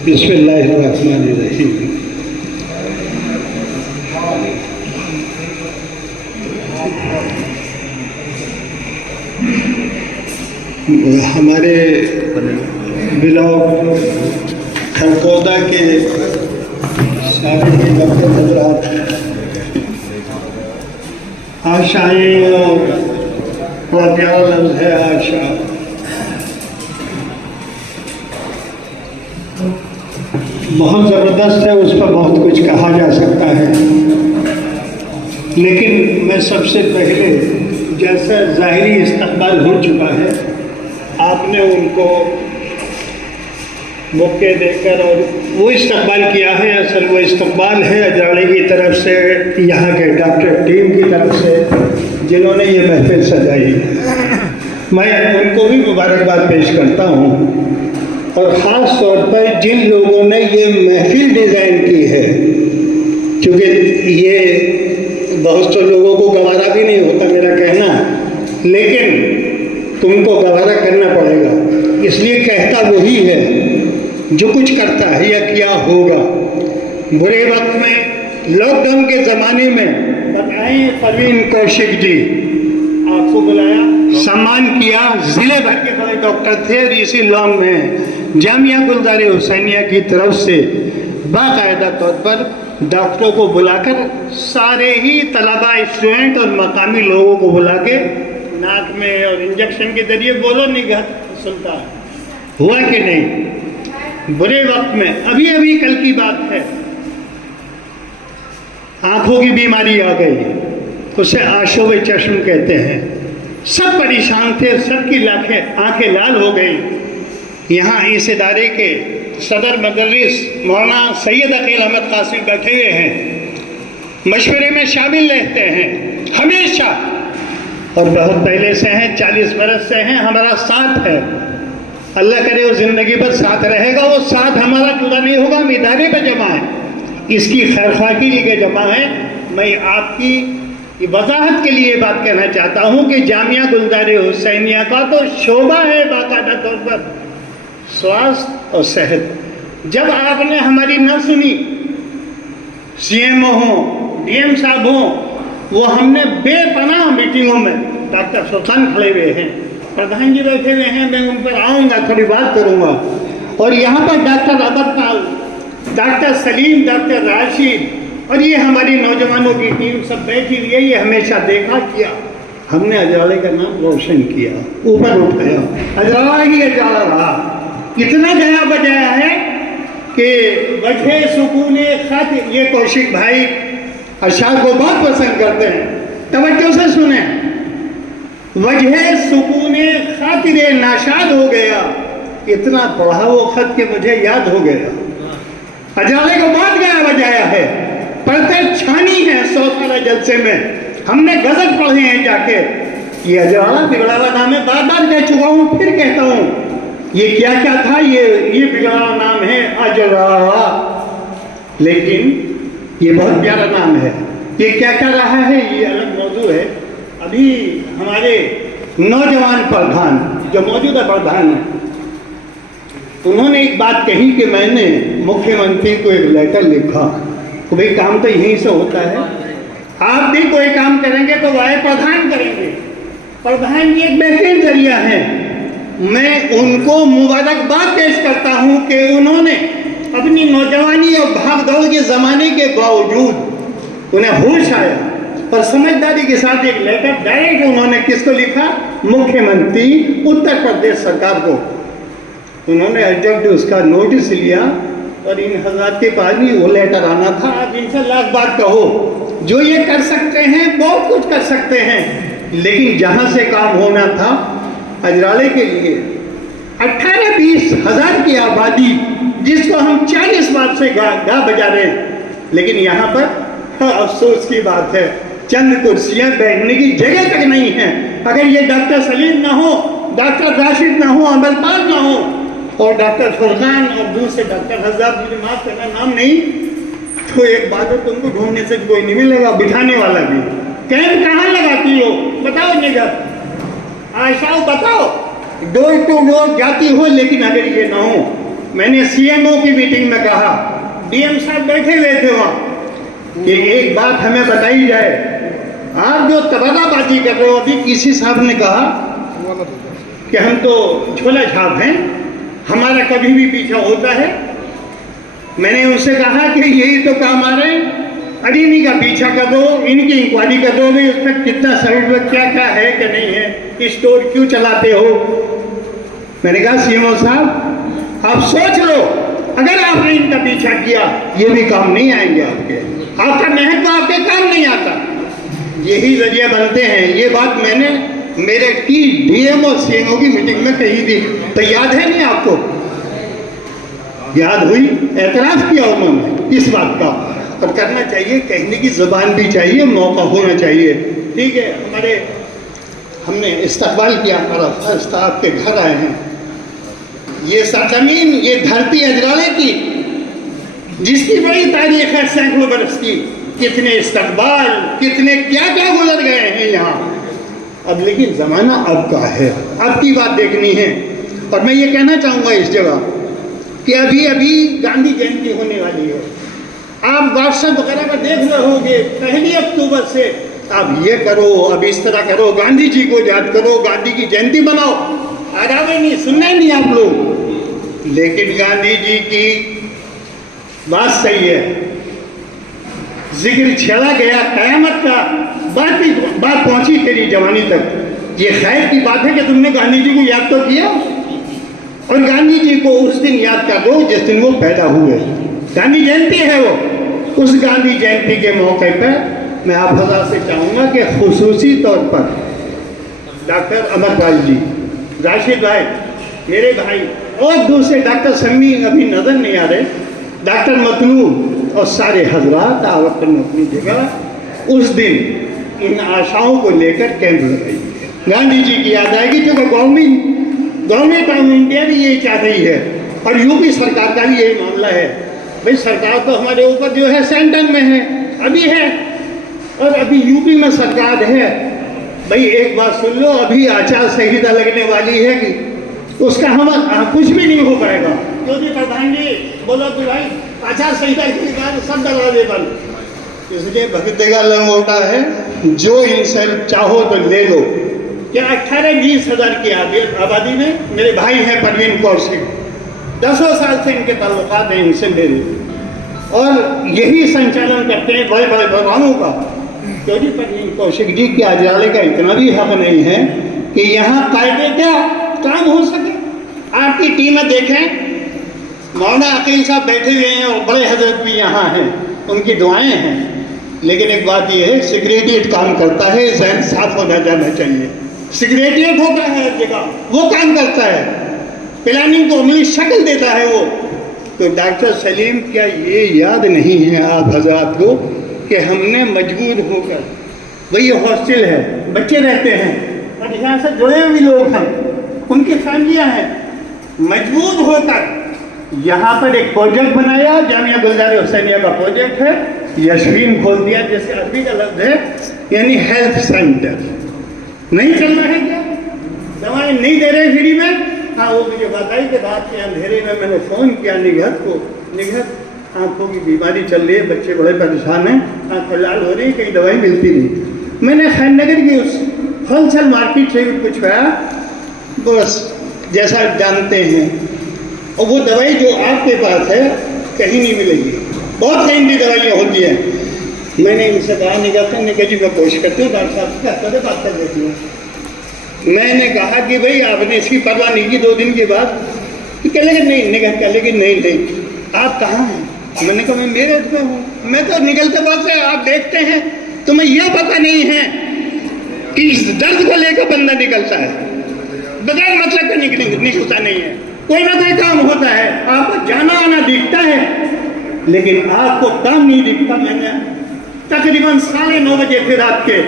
बिस्मिल्लाहिर्रहमानिर्रहीम। हमारे ब्लॉक खरगोदा के सारे के डॉक्टर हजरात आशाएँ और बड़ा प्यारा लफ्ज़ है आशा। बहुत ज़बरदस्त है, उस पर बहुत कुछ कहा जा सकता है, लेकिन मैं सबसे पहले जैसा ज़ाहिरी इस्तक़बाल हो चुका है, आपने उनको मौके देकर और वो इस्तक़बाल किया है, असल वो इस्तक़बाल है अजराड़े की तरफ से, यहाँ के डॉक्टर टीम की तरफ से जिन्होंने ये महफिल सजाई। मैं उनको भी मुबारकबाद पेश करता हूँ, और ख़ास तौर पर जिन लोगों ने ये महफिल डिज़ाइन की है, क्योंकि ये बहुत से लोगों को गवारा भी नहीं होता मेरा कहना, लेकिन तुमको गवारा करना पड़ेगा। इसलिए कहता वही है जो कुछ करता है या किया होगा। बुरे वक्त में, लॉकडाउन के ज़माने में बताएं, परवीन कौशिक जी आपको बुलाया, सम्मान किया, ज़िले भर के बड़े डॉक्टर थे, और इसी लॉन्ग में जामिया गुलजार हुसैनिया की तरफ से बाकायदा तौर पर डॉक्टरों को बुलाकर सारे ही तलबा, स्टूडेंट और मकामी लोगों को बुला के नाक में और इंजेक्शन के जरिए बोलो निगाह सुनता हुआ कि नहीं। बुरे वक्त में अभी अभी कल की बात है, आंखों की बीमारी आ गई, उसे आशोब चश्म कहते हैं। सब परेशान थे, सबकी आंखें लाल हो गई। यहाँ इस इदारे के सदर मदरस मौलाना सैयद अकील अहमद कासिम बैठे हुए हैं, मशवरे में शामिल रहते हैं हमेशा, और बहुत पहले से हैं, 40 बरस से हैं, हमारा साथ है। अल्लाह करे वो ज़िंदगी भर साथ रहेगा, वो साथ हमारा जुदा नहीं होगा। हम इदारे पर जमा है, इसकी खैरख्वाही के लिए जमा है। मैं आपकी वजाहत के लिए बात कहना चाहता हूँ कि जामिया गुलजार हुसैनिया का तो शोबा है बाकायदा तौर पर स्वास्थ्य और सेहत। जब आपने हमारी न सुनी, CMO हो, DM साहब हो, वो हमने बेपनाह मीटिंगों में, डॉक्टर सुल्तान खड़े हुए हैं, प्रधान जी बैठे हुए हैं, मैं उन पर आऊँगा, थोड़ी बात करूँगा, और यहाँ पर डॉक्टर अबरताल, डॉक्टर सलीम, डॉक्टर राशिद, और ये हमारी नौजवानों की टीम सब बैठी हुई है। ये हमेशा देखा किया, हमने अजराड़े का नाम रोशन किया, ऊपर उठाया, अजराड़ा ही अजराड़ा रहा। इतना गया बजाया है कि वजह सुकूने खत, ये कौशिक भाई अशार को बहुत पसंद करते हैं, तवज्जो से सुने। वजह सुकूने खातिरे नाशाद हो गया, इतना पढ़ा वो खत के मुझे याद हो गया। अजराड़े को बहुत गया बजाया है, पढ़ते छानी है 100 साल जलसे में, हमने गजल पढ़े हैं जाके। ये अजराड़ा बिगड़ा हुआ नाम है, बार बार कह चुका हूँ, फिर कहता हूँ, ये क्या क्या था, ये बिगड़ा नाम है अजराड़ा, लेकिन ये बहुत प्यारा नाम है। ये क्या क्या रहा है ये अलग मौजू है। अभी हमारे नौजवान प्रधान जो मौजूदा प्रधान है, उन्होंने एक बात कही कि मैंने मुख्यमंत्री को एक लेटर लिखा, तो भाई काम तो यहीं से होता है, आप भी कोई काम करेंगे तो वह प्रधान करेंगे। प्रधान जी एक बेहतरीन जरिया है, मैं उनको मुबारकबाद पेश करता हूँ कि उन्होंने अपनी नौजवानी और भागदौड़ के ज़माने के बावजूद उन्हें होश आया और समझदारी के साथ एक लेटर डायरेक्ट उन्होंने किसको लिखा, मुख्यमंत्री उत्तर प्रदेश सरकार को। उन्होंने अर्जेंट उसका नोटिस लिया, और इन हज़रात के पास भी वो लेटर आना था। आप इनसे लाख बात कहो, जो ये कर सकते हैं बहुत कुछ कर सकते हैं, लेकिन जहाँ से काम होना था अजराड़े के लिए 18-20 हज़ार की आबादी, जिसको हम 40 बार से गा बजा रहे हैं, लेकिन यहाँ पर अफसोस की बात है चंद कुर्सियाँ बैठने की जगह तक नहीं है। अगर ये डॉक्टर सलीम ना हो, डॉक्टर राशिद ना हो, अमरपाल ना हो, और डॉक्टर फरहान और दूसरे डॉक्टर हज़ार, मुझे माफ़ करना नाम नहीं, तो एक बात है, तुमको ढूंढने से कोई नहीं मिलेगा, बिठाने वाला भी। कैंप कहाँ लगाती हो बताओ, निगह आशाओ बताओ, डोर टू डोर जाती हो, लेकिन अगर ये ना हो मैंने सीएमओ की मीटिंग में कहा, डीएम साहब बैठे हुए थे वहाँ, कि एक बात हमें बताई जाए, आप जो तबादलाबाजी कर रहे हो, अभी किसी साहब ने कहा कि हम तो झोला छाप हैं, हमारा कभी भी पीछा होता है। मैंने उनसे कहा कि यही तो काम आ रहे हैं, अरे इन्हीं का पीछा कर दो, इनकी इंक्वायरी कर दो, भाई उसमें कितना सर्टिफिकेट क्या है कि नहीं है, स्टोर क्यों चलाते हो। मैंने कहा सीएमओ साहब आप सोच लो, अगर आपने इनका पीछा किया ये भी काम नहीं आएंगे आपके, आपका मेहनत तो आपके काम नहीं आता, यही जरिए बनते हैं। ये बात मैंने मेरे की डीएम और सीएमओ की मीटिंग में कही थी, तो याद है नहीं आपको? याद हुई, एतराज किया उन्होंने इस बात का। और करना चाहिए, कहने की जुबान भी चाहिए, मौका होना चाहिए। ठीक है, हमने इस्तकबाल किया, हमारा फर्ज था, आपके घर आए हैं। ये सरजमीन, ये धरती अजराले की, जिसकी बड़ी तारीख है सैकड़ों बरस की, कितने इस्तकबाल, कितने क्या क्या गुजर गए हैं यहाँ। अब लेकिन जमाना अब का है, अब की बात देखनी है। और मैं ये कहना चाहूँगा इस जगह कि अभी अभी गांधी जयंती होने वाली है, आप व्हाट्सएप वगैरह पर देख रहे होंगे, 1 अक्टूबर से आप ये करो, अब इस तरह करो, गांधी जी को याद करो, गांधी की जयंती बनाओ। आरामे नहीं, सुनना नहीं आप लोग। लेकिन गांधी जी की बात सही है, जिक्र चला गया कयामत का, बात पहुंची तेरी जवानी तक। ये खैर की बात है कि तुमने गांधी जी को याद तो किया, और गांधी जी को उस दिन याद कर दो जिस दिन वो पैदा हुए। गांधी जयंती है वो, उस गांधी जयंती के मौके पर मैं आप हज़ार से चाहूँगा कि खुसूसी तौर पर डॉक्टर अमरपाल जी, राशिद भाई मेरे भाई, और दूसरे डॉक्टर शम्मी अभी नज़र नहीं आ रहे, डॉक्टर मतलूब और सारे हजरात आप अपनी जगह उस दिन इन आशाओं को लेकर कैंप लगाइए। गांधी जी की याद आएगी, क्योंकि गवर्नमेंट ऑफ इंडिया भी यही चाह रही है, और यूपी सरकार का भी यही मामला है। भाई सरकार तो हमारे ऊपर जो है सेंटर में है, अभी है, और अभी यूपी में सरकार है। भाई एक बात सुन लो, अभी आचार संहिता लगने वाली है कि उसका हम कुछ भी नहीं हो पाएगा। क्योंकि प्रधान जी बोलो तो भाई आचार संहिता के बाद सब दरवाजे बंद, इसलिए भगतेगा लंगोटा है, जो इनसे चाहो तो ले लो। क्या 18-20 हज़ार की आबादी में मेरे भाई हैं परवीन कौशिक, 10 साल से इनके ताल्लुकात हैं इनसे मेरे, और यही संचालन करते हैं बड़े बड़े भगवानों का। क्योंकि परवीन कौशिक जी के अजराले का इतना भी हक नहीं है कि यहाँ कायदे क्या काम हो सके। आपकी टीमें देखें, मौलाना अकील साहब बैठे हुए हैं और बड़े हजरत भी यहाँ हैं, उनकी दुआएं हैं। लेकिन एक बात यह है, सेक्रेटरिएट काम करता है, जहन साफ होना जाना चाहिए। सेक्रेटरिएट होता है हर जगह, वो काम करता है, प्लानिंग को अमली शक्ल देता है वो। तो डॉक्टर सलीम, क्या ये याद नहीं है आप हजरात को कि हमने मजबूर होकर, वही हॉस्टल है, बच्चे रहते हैं और यहाँ से जुड़े हुए भी लोग हैं, उनकी फैमिलियाँ हैं, मजबूर होकर यहाँ पर एक प्रोजेक्ट बनाया, जामिया गुलजार हुसैनिया का प्रोजेक्ट है, यशवीन खोल दिया, जैसे अरबी का लफ्ज है, यानी हेल्थ सेंटर। नहीं चल रहा है क्या? दवाएं नहीं दे रहे फ्री में? हाँ, वो मुझे बताई कि रात के अंधेरे में मैंने फ़ोन किया निगहत को, निगहत आँखों की बीमारी चल रही है, बच्चे बड़े परेशान हैं, आँखें लाल हो रही है, कहीं दवाई मिलती नहीं। मैंने खैर नगर की उस होलसेल मार्केट से भी पूछवाया, बस जैसा जानते हैं, और वो दवाई जो आपके पास है कहीं नहीं मिलेगी, बहुत कहीं दवाइयाँ होती हैं। मैंने इनसे कहा, निगह जी मैं कोशिश करती हूँ, डॉक्टर साहब से कभी बात कर देती हूँ। मैंने कहा कि भाई आपने इसकी परवाह नहीं की, 2 दिन के बाद कह लेकिन नहीं, निगह कह लेकिन नहीं, आप कहाँ हैं? मैंने कहा मैं मेरठ में हूँ। मैं तो निकलते बाद से आप देखते हैं, तुम्हें यह पता नहीं है कि इस दर्द को लेकर बंदा निकलता है, बगैर मतलब का निकलता नहीं है। कोई ना कोई काम होता है, आपको जाना आना दिखता है, लेकिन आपको काम नहीं दिखता। मैंने तकरीबन 9:30 बजे फिर आपके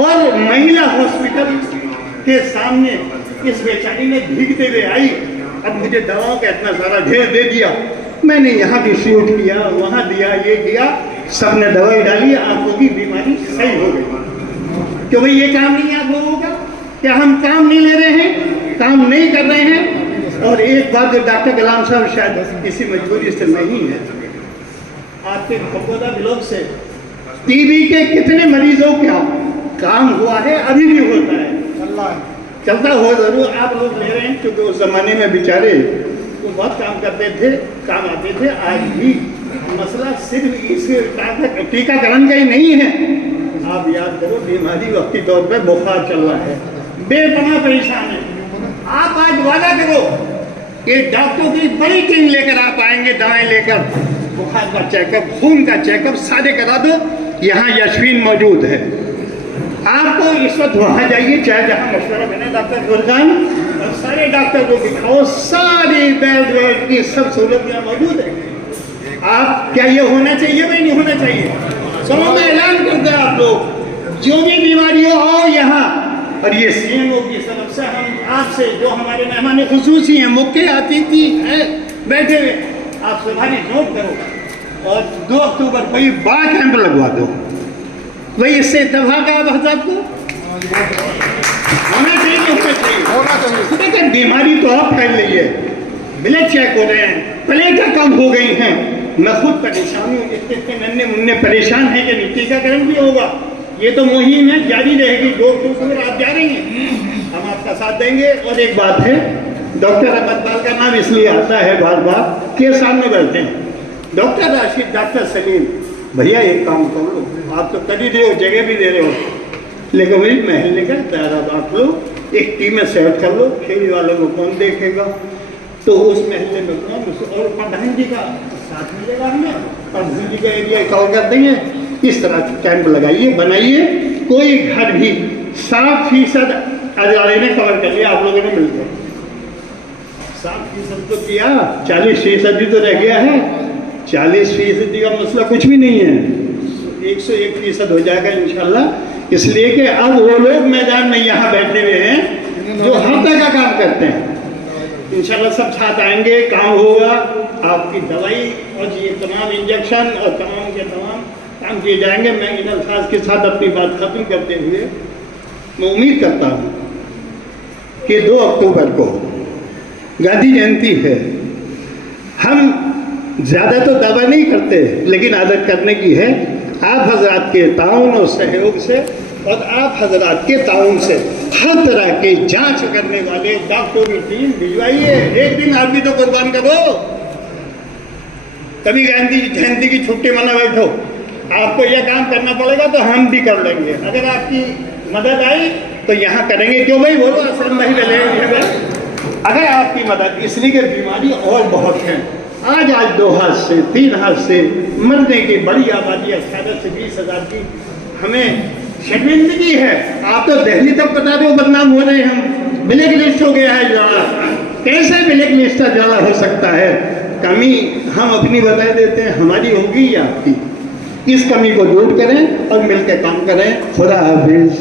और महिला हॉस्पिटल के सामने इस बेचारी ने भीगते हुए आई। अब मुझे दवाओं का इतना सारा ढेर दे दिया, मैंने यहाँ भी शूट किया, वहाँ दिया, ये किया, सबने दवाई डाली, आंखों की बीमारी सही हो गई। क्यों भाई ये काम नहीं है आप लोगों का? क्या हम काम नहीं ले रहे हैं, काम नहीं कर रहे हैं? और एक बात जो डॉक्टर कलाम साहब शायद किसी मजबूरी से नहीं है, आपके खपोदा ब्लॉक से टीबी के कितने मरीजों का काम हुआ है, अभी भी होता है, चलता हो जरूर। आप लोग ले रहे हैं क्योंकि उस जमाने में बेचारे वो बहुत काम करते थे, काम आते थे। आज भी मसला सिर्फ इस टीकाकरण का ही नहीं है। आप याद करो, बीमारी वक्ती तौर पे बुखार चल रहा है, बेपनाह परेशान है। आप आज वादा करो कि डॉक्टरों की बड़ी टीम लेकर आप आएंगे, दवाएं लेकर, बुखार का चेकअप, खून का चेकअप सारे करा दो। यहाँ यशवीन मौजूद है, आपको इस वक्त वहाँ जाइए, चाहे जहाँ मशवरा बने डॉक्टर गुरगान, और सारे डॉक्टर को दिखाओ, सारी बेड वेड की सब सहूलत यहाँ मौजूद है। आप क्या ये होना चाहिए भाई, नहीं होना चाहिए? चलो मैं ऐलान करते हैं, आप लोग जो भी बीमारी हो यहाँ, और ये सीएमओ की तरफ से हम आपसे, जो हमारे मेहमान खुसूसी हैं, मुख्य अतिथि हैं बैठे हुए, आप सवारी नोट करो और 2 अक्टूबर को ही बड़ा कैंप लगवा दो। वही इससे इत्तेफाक है हजरत को होना चाहिए। देखिए बीमारी तो आप फैल रही है, ब्लड चेक हो रहे हैं, प्लेटें कम हो गई हैं, मैं खुद परेशान हूँ, इतने नन्हे मुन्ने परेशान हैं कि टीकाकरण भी होगा। ये तो मुहिम है, जारी रहेगी। 2 अक्टूबर आप जा रही हैं, हम आपका साथ देंगे। और एक बात है, डॉक्टर अहमद पाल का नाम इसलिए आता है बार बार के सामने बैठे हैं, डॉक्टर राशिद, डॉक्टर सलीम, भैया एक काम कर लो, आप तो कर ही रहे हो, जगह भी दे रहे हो, लेकिन वही महल का दायरा बांट लो, एक टीम में सेट कर लो, खेल वालों को कौन देखेगा, तो उस महल्ले में कौन, और प्रधान जी का साथ मिलेगा, हमें प्रधान जी का एरिया कवर कर देंगे। इस तरह कैंप लगाइए, बनाइए, कोई घर भी 60% अजारे ने कवर कर लिया, आप लोगों ने मिलकर 60% तो किया, 40% तो रह गया है। 40% का मसला कुछ भी नहीं है, 101% हो जाएगा इंशाल्लाह। इसलिए कि अब वो लोग मैदान में यहाँ बैठे हुए हैं जो हफ्ते का काम करते हैं, इंशाल्लाह सब साथ आएंगे, काम होगा, आपकी दवाई और ये तमाम इंजेक्शन और तमाम के तमाम काम किए जाएंगे। मैं इन अल्फाज के साथ अपनी बात खत्म करते हुए मैं उम्मीद करता हूँ कि 2 अक्टूबर को गांधी जयंती है, हम ज़्यादा तो दावा नहीं करते, लेकिन आदत करने की है। आप हजरात के ताउन और सहयोग से और आप हजरात के ताउन से हर तरह की जांच करने वाले डॉक्टरों की टीम भिजवाइए। एक दिन आप भी तो कुर्बान करो, कभी गांधी जयंती की छुट्टी मना बैठो, आपको यह काम करना पड़ेगा तो हम भी कर लेंगे। अगर आपकी मदद आई तो यहाँ करेंगे, क्यों भाई बोलो, असलम भाई बोले, अगर आपकी मदद, इसलिए कि बीमारी और बहुत है। आज 2 हाथ से 3 हाथ से मरने की बड़ी आबादी 18 से 20 हज़ार की हमें शर्मिंदगी है। आप तो दिल्ली तक बता रहे हो बदनाम हो रहे हैं, हम ब्लैक लिस्ट हो गया है ज्वाला, कैसे ब्लैक लिस्ट का ज्वाला हो सकता है? कमी हम अपनी बता देते हैं, हमारी होगी या आपकी? इस कमी को दूर करें और मिलकर काम करें। खुदा हाफिज़।